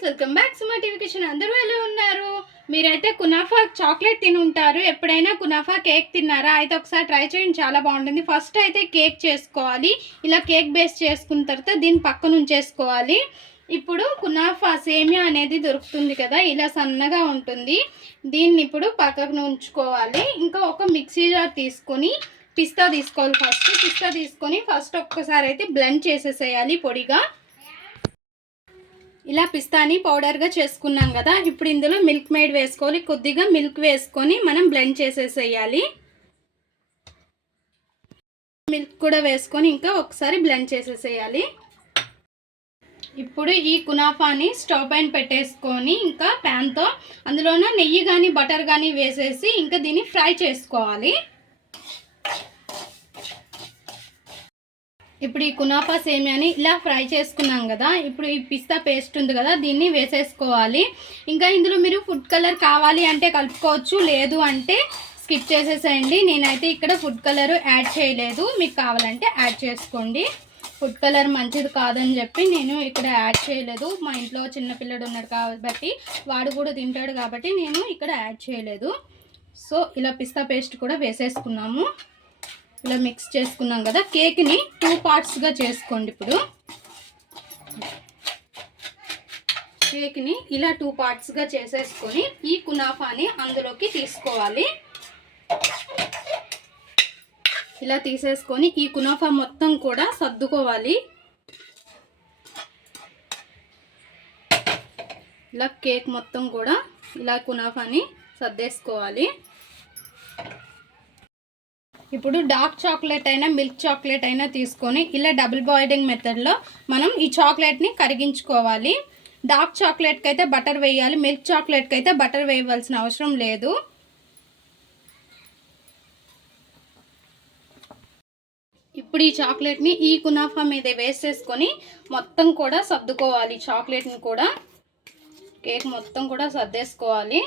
Friends welcome back Suma TV kitchen అందరూ ఎలా ఉన్నారు? మీరైతే కునాఫా చాక్లెట్ తిని ఉంటారు ఎప్పుడైనా కునాఫా కేక్ తిన్నారా? అయితే ఒకసారి ట్రై చేయండి చాలా బాగుంటుంది. ఫస్ట్ అయితే కేక్ చేసుకోవాలి. ఇలా కేక్ బేస్ చేసుకున్న తర్వాత దీన్ని పక్కన ఉంచేసుకోవాలి. ఇప్పుడు కునాఫా సేమియా అనేది దొరుకుతుంది కదా ఇలా సన్నగా ఉంటుంది. దీన్ని ఇప్పుడు పక్కన ఉంచుకోవాలి. ఇంకా ఒక మిక్సీ జార్ తీసుకొని పిస్తా తీసుకోవాలి ఫస్ట్ పిస్తా తీసుకొని ఫస్ట్ ఒక్కసారి అయితే బ్లెండ్ చేసేసేయాలి పొడిగా. ఇలా పిస్తాని పౌడర్గా చేసుకున్నాం కదా ఇప్పుడు ఇందులో మిల్క్ మేడ్ వేసుకోవాలి. కొద్దిగా మిల్క్ వేసుకొని మనం బ్లెండ్ చేసేసేయాలి. మిల్క్ కూడా వేసుకొని ఇంకా ఒకసారి బ్లెండ్ చేసేసేయాలి. ఇప్పుడు ఈ కునాఫాని స్టవ్ పైన పెట్టేసుకొని ఇంకా ప్యాన్తో అందులోన నెయ్యి కానీ బటర్ కానీ వేసేసి ఇంకా దీన్ని ఫ్రై చేసుకోవాలి. ఇప్పుడు ఈ కునాఫా సేమియాని ఇలా ఫ్రై చేసుకున్నాం కదా ఇప్పుడు ఈ పిస్తా పేస్ట్ ఉంది కదా దీన్ని వేసేసుకోవాలి. ఇంకా ఇందులో మీరు ఫుడ్ కలర్ కావాలి అంటే కలుపుకోవచ్చు లేదు అంటే స్కిప్ చేసేసేయండి. నేనైతే ఇక్కడ ఫుడ్ కలర్ యాడ్ చేయలేదు. మీకు కావాలంటే యాడ్ చేసుకోండి. ఫుడ్ కలర్ మంచిది కాదని చెప్పి నేను ఇక్కడ యాడ్ చేయలేదు. మా ఇంట్లో చిన్నపిల్లడు ఉన్నాడు కాబట్టి వాడు కూడా తింటాడు కాబట్టి నేను ఇక్కడ యాడ్ చేయలేదు. సో ఇలా పిస్తా పేస్ట్ కూడా వేసేసుకున్నాము. ఇలా మిక్స్ చేసుకున్నాం కదా కేక్ని టూ పార్ట్స్గా చేసుకోండి ఇప్పుడు. కేక్ని ఇలా టూ పార్ట్స్గా చేసేసుకొని ఈ కునాఫాని అందులోకి తీసుకోవాలి. ఇలా తీసేసుకొని ఈ కునాఫా మొత్తం కూడా సర్దుకోవాలి. ఇలా కేక్ మొత్తం కూడా ఇలా కునాఫాని సర్దేసుకోవాలి. ఇప్పుడు డార్క్ చాక్లెట్ అయినా మిల్క్ చాక్లెట్ అయినా తీసుకొని ఇలా డబుల్ బాయిలింగ్ మెథడ్లో మనం ఈ చాక్లెట్ని కరిగించుకోవాలి. డార్క్ చాక్లెట్కి అయితే బటర్ వేయాలి మిల్క్ చాక్లెట్కి అయితే బటర్ వేయవలసిన అవసరం లేదు. ఇప్పుడు ఈ చాక్లెట్ని ఈ కునాఫా మీద వేసేసుకొని మొత్తం కూడా సర్దుకోవాలి చాక్లెట్ని కూడా. కేక్ మొత్తం కూడా సర్దేసుకోవాలి.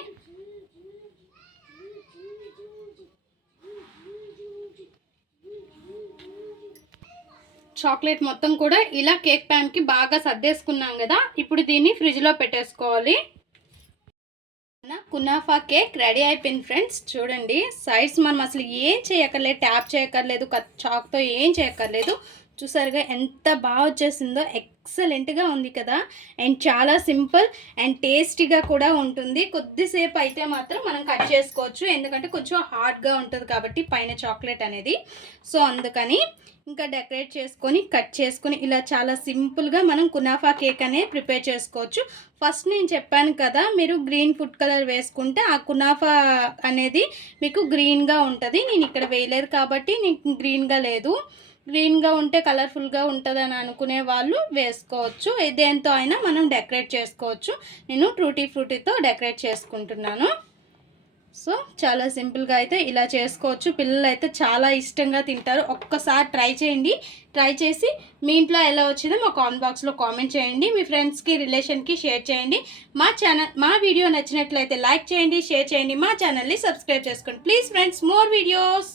చాక్లెట్ మొత్తం కూడా ఇలా కేక్ ప్యాన్కి బాగా సర్దేసుకున్నాం కదా. ఇప్పుడు దీన్ని ఫ్రిడ్జ్లో పెట్టేసుకోవాలి. మన కునాఫా కేక్ రెడీ అయిపోయింది ఫ్రెండ్స్. చూడండి సైడ్స్ మనం అసలు ఏం చేయక్కర్లేదు ట్యాప్ చేయక్కర్లేదు చాక్తో ఏం చేయక్కర్లేదు. చూసారుగా ఎంత బాగా వచ్చేసిందో ఎక్సలెంట్గా ఉంది కదా. అండ్ చాలా సింపుల్ అండ్ టేస్టీగా కూడా ఉంటుంది. కొద్దిసేపు అయితే మాత్రం మనం కట్ చేసుకోవచ్చు. ఎందుకంటే కొంచెం హార్డ్గా ఉంటుంది కాబట్టి పైన చాక్లెట్ అనేది. సో అందుకని ఇంకా డెకరేట్ చేసుకొని కట్ చేసుకొని ఇలా చాలా సింపుల్గా మనం కునాఫా కేక్ అనేది ప్రిపేర్ చేసుకోవచ్చు. ఫస్ట్ నేను చెప్పాను కదా మీరు గ్రీన్ ఫుడ్ కలర్ వేసుకుంటే ఆ కునాఫా అనేది మీకు గ్రీన్గా ఉంటుంది. నేను ఇక్కడ వేయలేదు కాబట్టి నీకు గ్రీన్గా లేదు. గ్రీన్గా ఉంటే కలర్ఫుల్గా ఉంటుందని అనుకునే వాళ్ళు వేసుకోవచ్చు. దేంతో అయినా మనం డెకరేట్ చేసుకోవచ్చు. నేను ట్రూటీ ఫ్రూటీతో డెకరేట్ చేసుకుంటున్నాను. సో చాలా సింపుల్గా అయితే ఇలా చేసుకోవచ్చు. పిల్లలు అయితే చాలా ఇష్టంగా తింటారు. ఒక్కసారి ట్రై చేయండి. ట్రై చేసి మీ ఇంట్లో ఎలా వచ్చిందో మా కామెంట్ బాక్స్లో కామెంట్ చేయండి. మీ ఫ్రెండ్స్కి రిలేషన్కి షేర్ చేయండి. మా ఛానల్ మా వీడియో నచ్చినట్లయితే లైక్ చేయండి షేర్ చేయండి. మా ఛానల్ని సబ్స్క్రైబ్ చేసుకోండి. Please friends more videos!